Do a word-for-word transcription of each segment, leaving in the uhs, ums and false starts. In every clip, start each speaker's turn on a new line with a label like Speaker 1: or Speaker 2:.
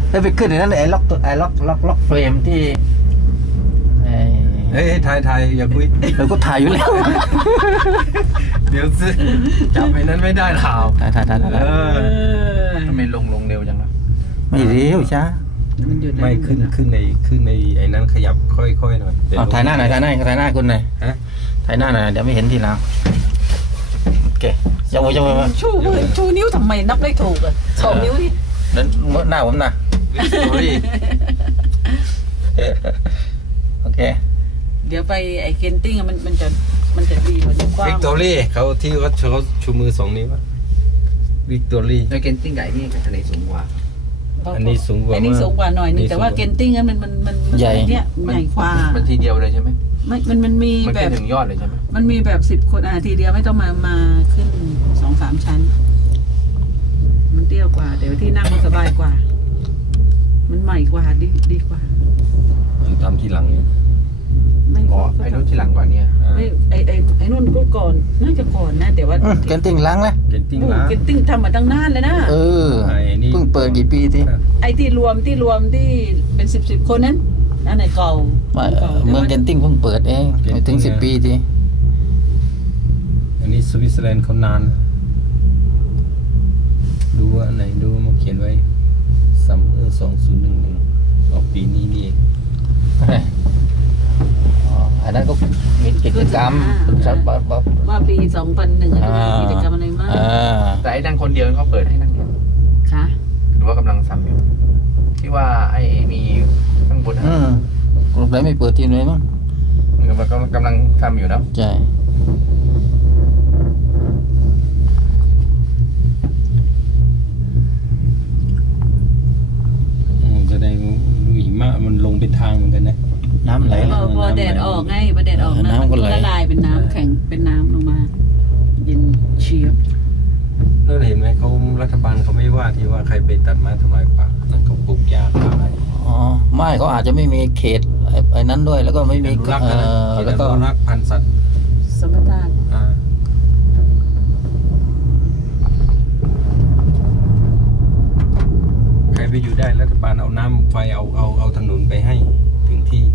Speaker 1: แล้วไปขึ้นในนั้นไอ้ล็อกตัวไอ้ล็อกล็อกล็อกเฟรมที่
Speaker 2: เฮ้ยถ่ายถ่ายอย่าคุย
Speaker 1: เราก็ถ่ายอยู่แล้ว
Speaker 2: เดี๋ยวสิจับไอ้นั้นไม่ได้ข่าว
Speaker 1: ถ่ายถ่ายถ่ายถ่าย
Speaker 2: ทำไมลงลงเร็วจังล่ะ
Speaker 1: ไม่เร็วช้า
Speaker 2: ไม่ขึ้นขึ้นในขึ้นในไอ้นั้นขยับค่อยๆหน่อย
Speaker 1: เอาถ่ายหน้าหน่อยถ่ายหน้าถ่ายหน้าคุณหน่อยฮะถ่ายหน้าหน่อยเดี๋ยวไม่เห็นทีหลังโอเคยังไงยังไงมา
Speaker 3: ชูมือชูนิ้วทำไมนับได้ถูกอ่ะสองนิ้วนี่
Speaker 1: นั่นหน้าผมนะโอเค
Speaker 3: เดี๋ยวไปไอ้เคนติ้งมันมันจะมันจะดีมันจะกว้าง
Speaker 2: วิกตอรี่เขาที่เขาเขาชูมือสองนิ้ววิกตอรี่
Speaker 4: แล้วเคนติ้งไก่นี่อันไหนสูงกว่า
Speaker 2: อันนี้สูงกว่า
Speaker 3: อันนี้สูงกว่าหน่อยนึงแต่ว่าเคนติ้งมันมันมัน
Speaker 1: ใหญ่
Speaker 3: เนี่ยใหญ่กว่า
Speaker 4: มันทีเดียวเลยใช่ไหม
Speaker 3: ไม่มันมันมีแบบ
Speaker 4: ถึงยอดเลยใช่ไหม
Speaker 3: มันมีแบบสิบคนอ่ะทีเดียวไม่ต้องมามาขึ้นสองสามชั้นมันเตี้ยกว่าแต่ที่นั่งมันสบายกว่ามันใหม่กว่าดีดีกว่า
Speaker 2: มันทำทีหลังเนี่ย
Speaker 3: ไม่
Speaker 4: อ๋อไอ้นู่นทีหลังกว่านี้
Speaker 3: ไม่ไอ้ไอ้ไอ้นู่นก็ก่อนน่าจะก่อนนะแต่ว่า
Speaker 1: เคนติ้งล้างนะ
Speaker 2: เคนติ้งล้าง
Speaker 3: เคนติ้งทำมาตั้งนานเลยนะ
Speaker 1: เออเพิ่งเปิดกี่ปีที
Speaker 3: ไอ้ที่รวมที่รวมที่เป็นสิบสิบคนนั้นนั่นไอ้เก่า
Speaker 1: เมืองเคนติ้งเพิ่งเปิดเองไม่ถึงสิบปีที
Speaker 2: อันนี้สวิตเซอร์แลนด์เขานานดูว่าไหนดูมาเขียนไว้ซัมเมอร์สองศูนย์หนึ่งหนึ่งออกปีนี้นี่เอง
Speaker 1: อันนั้นก็มีกิจกรรม
Speaker 3: ว่าปีสองพันหนึ่งกิจกรรมอะไรมาก
Speaker 4: แต่ไอ้นั่งคนเดียวเขาเปิดให้นั่งเนี่ย
Speaker 3: ค่ะ
Speaker 4: หรือว่ากำลังซ้ำอยู่ที่ว่าไอ้มีข้างบนนะ
Speaker 1: กลุ่มไหนไม่เปิดทีมเลยมั้ง
Speaker 4: มันก็กำลังทำอยู่นะ
Speaker 1: ใช่
Speaker 2: แสดงหิมะมันลงเป็นทางเหมือนกันนะ
Speaker 1: น้ำไหล
Speaker 3: พอแดดออกไงพอแดดออกน้ำก็ละลายเป็นน้ำแข็งเป็นน้ำลงมาเย็นเชียบ
Speaker 2: นั่นเห็นไหมเขารัฐบาลเขาไม่ว่าที่ว่าใครไปตัดไม้ทำลายป่านั่นเขาปลูกหญ้าขาย
Speaker 1: อ๋อไม่เขาอาจจะไม่มีเขตไอ้นั้นด้วยแล้วก็ไม่มี
Speaker 2: รักนะแล้วก็รักพันธุ์สัตว์
Speaker 3: สมรทาน
Speaker 2: ใครไปอยู่ได้รัฐบาลเอาน้ำไฟเอาเอาเอาถนนไปให้ถึงที่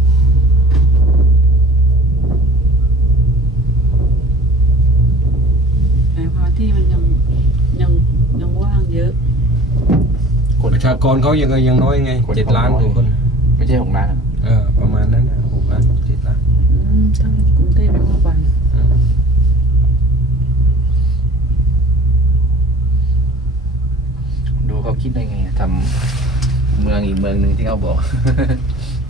Speaker 3: แต่พอที่มันยังยังยังว่างเยอะ
Speaker 2: ประชากรเขายังยังน้อยไงเจ็ดล้านคน
Speaker 4: ไม่ใช่หกล้าน
Speaker 2: เออประมาณนั้นนะหกล้านเจ็ดล้าน
Speaker 3: อืมใช่กรุงเทพไม่ว่าไป
Speaker 4: ดูเขาคิดได้ไงทำเมืองอีกเมืองหนึ่งที่เขาบอก